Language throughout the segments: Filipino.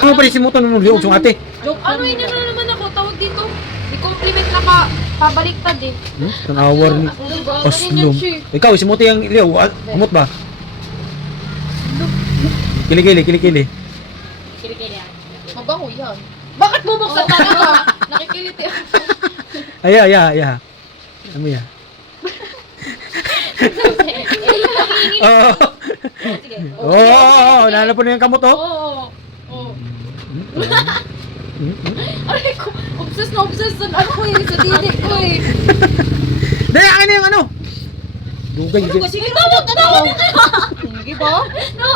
Ano pa rin si Muto nung liog sa ate? Ano yun na naman ako, tawag dito. I-compliment na pabaliktad eh. Tanawar ni Oslum. Ikaw, si Muto yung liog. Humot ba? Kili-kili. Kilikili yan. Mabango yan. Bakit bubuksan talaga? Nakikilit eh. Aya. Ano ya? Oo. Sige. Oo, nalala po na yung kamot, oh. Oo. Aray ko, obsessed na ano ko eh, sa didi ko eh. Dali, akin na yung ano. Dugay. Sige, Tawag! Sige ba? No!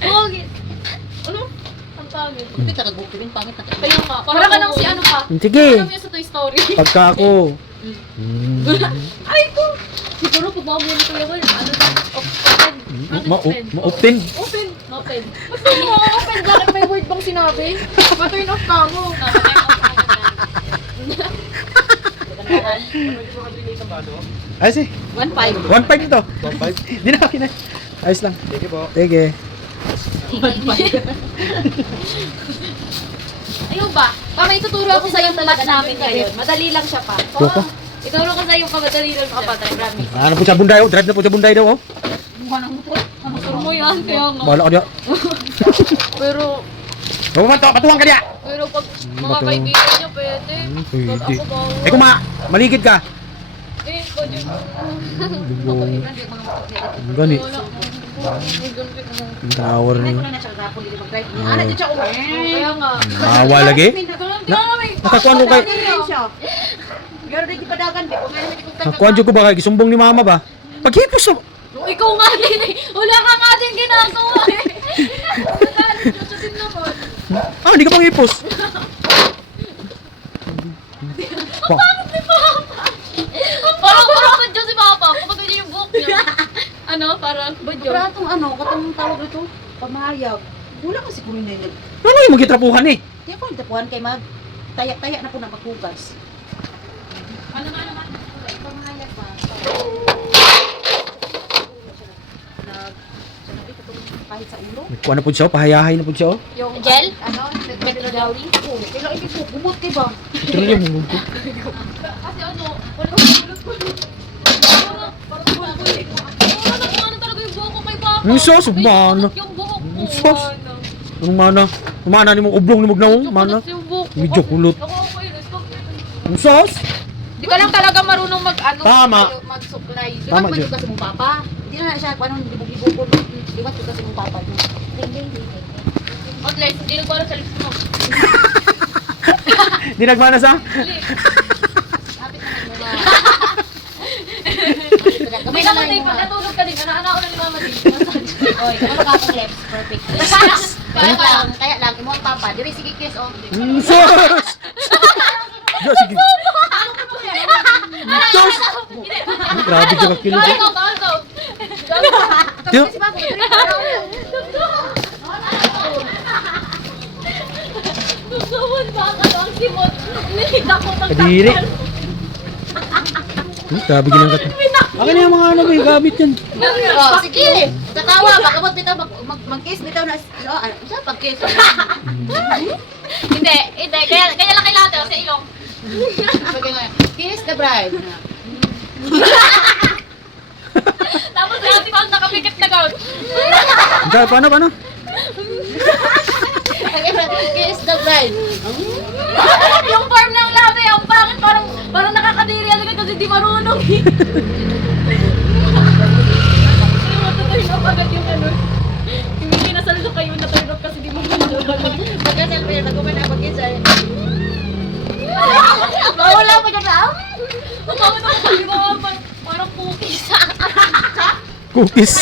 Pangit. Ano? Ang pangit. Hindi, takagbukirin, pangit na kayo. Kaya nga, para ka nang si ano pa. Sige. Alam mo yun sa Toy Story. Pagka ako. Ay ko! Siguro pag mamunin ko yung ano ba? Open. Ma-open. Open. Ba't mo open? Bakit may word bang sinabi? Ma-turn off ka mo. Ay, si. 1.5. 1.5 ito. 1.5? Di na akin na. Ayos lang. Sige po. Sige. Ayun ba? May ituturo ako sa yung match namin ngayon. Madali lang siya pa. Doko. Ituro ko sa yung pamadali lang siya pa. Promise. Ano po sa bunday, oh. Drive na po sa bunday daw, oh. Gusto mo yan, kaya nga. Bahala ka diya. Pero Patuwang ka diya. pag mga kaibigan niya, pwede. Pag Pwede. ako bawal. Eh kung maligid ka. Pwede. Gani. Wala. Ang tower Hindi niyo. ko na siya kapon, hindi mag-drive. Ano dyan siya uwi? Kaya nga. Awa lagi. Nakakuan ko kay. Pero di kipadagan, di ko nga naman ikong Nakakuan ko ba kay gisumbong ni mama ba? Paghipos sa. Ikaw nga din eh. Wala ka nga din ginagawa eh. Sasabihin naman. Hindi ka pang hipos. Pa. Parang badyo si Papa. Kapag ganyan yung buhok niya. Ano? Parang badyo. Pero itong ano, katong tawag ito, pamahayag. Wala kasi kung yun na yun. Ano yung magitrapuhan eh? Di ako nagtapuhan kay mag tayak-tayak na po ng paghugas. Ano? Pamahayag ba? Sinabi ko itong kahit sa ulo. Kuan na po siya, pahayahay na po siya, oh. Yung gel? Ano? Metro Dowry? Oo. Kailan hindi po, bumot kay ba? Trillium mo ko. Kasi ano? Wala ko gulot-gulot. Parang gulot-gulot. Ano talaga yung buhok ko kay Papa? Ang sos, mana. Yung buhok ko. Ang sos. Anong mana? Umana ni mong ublong ni Magnawong, mana. Yung buhok ko. Medyo kulot. Ako yun. Stop yun. Ang sos? Di ka lang talaga marunong mag-ano. Tama. Mag-supply. Di Tama, ba Diyo. yung kasi mong papa? Hindi na siya, kung anong libog-libog ko. Di ba yung kasi mong papa yun? Outlet, hindi nagpala sa lips mo. Di nagmana sa? May namatay pa, natulog ka din. Anak ko na ni Mama din. Oy, ano ka akong lips? Perfect. Kaya lang, imo ang papa. Diri, sige kiss on. Ang sos! Diyo, sige. Sos! Grabe ka kakilog. Ikaw, ikaw. Diyo. Si papa, diri. Susumun ba ka ang simot? Nilita ko ng Kadiri. Grabe ginang kat. Akin na yung mga ano ba, gamit yan. Oh, sige. Tatawa, baka mo bitaw mag-kiss bitaw na. Sa pag-kiss. Hindi. Kaya lang kailangan tayo sa ilong. Kiss the bride. Tapos si Ate Pao nakapikit na gown. Paano? Kiss the bride. Yung form ng labi, ang pangit, parang nakakadiri agad kasi di marunong. Yung matuturn off agad yung ano. Yung kinasal ko kayo na-turn off kasi di mo marunong. Pagkasal pa yun, nagumay na pag-kiss ay. Wala pa dyan na. Ang pangit ako kasi di ba parang cookies. Cookies.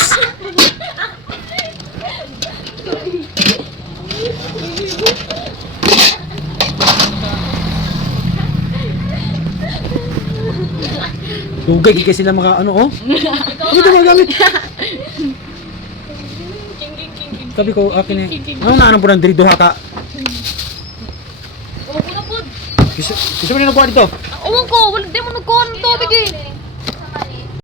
Dugay, kasi sila mga ano, oh. Ano ito mga gamit? Sabi ko, akin eh. Ano na po ng dirido haka? Oo, punapod. Gusto mo na nagkuha dito? Ewan ko, di mo nagkuhan ng tubig eh.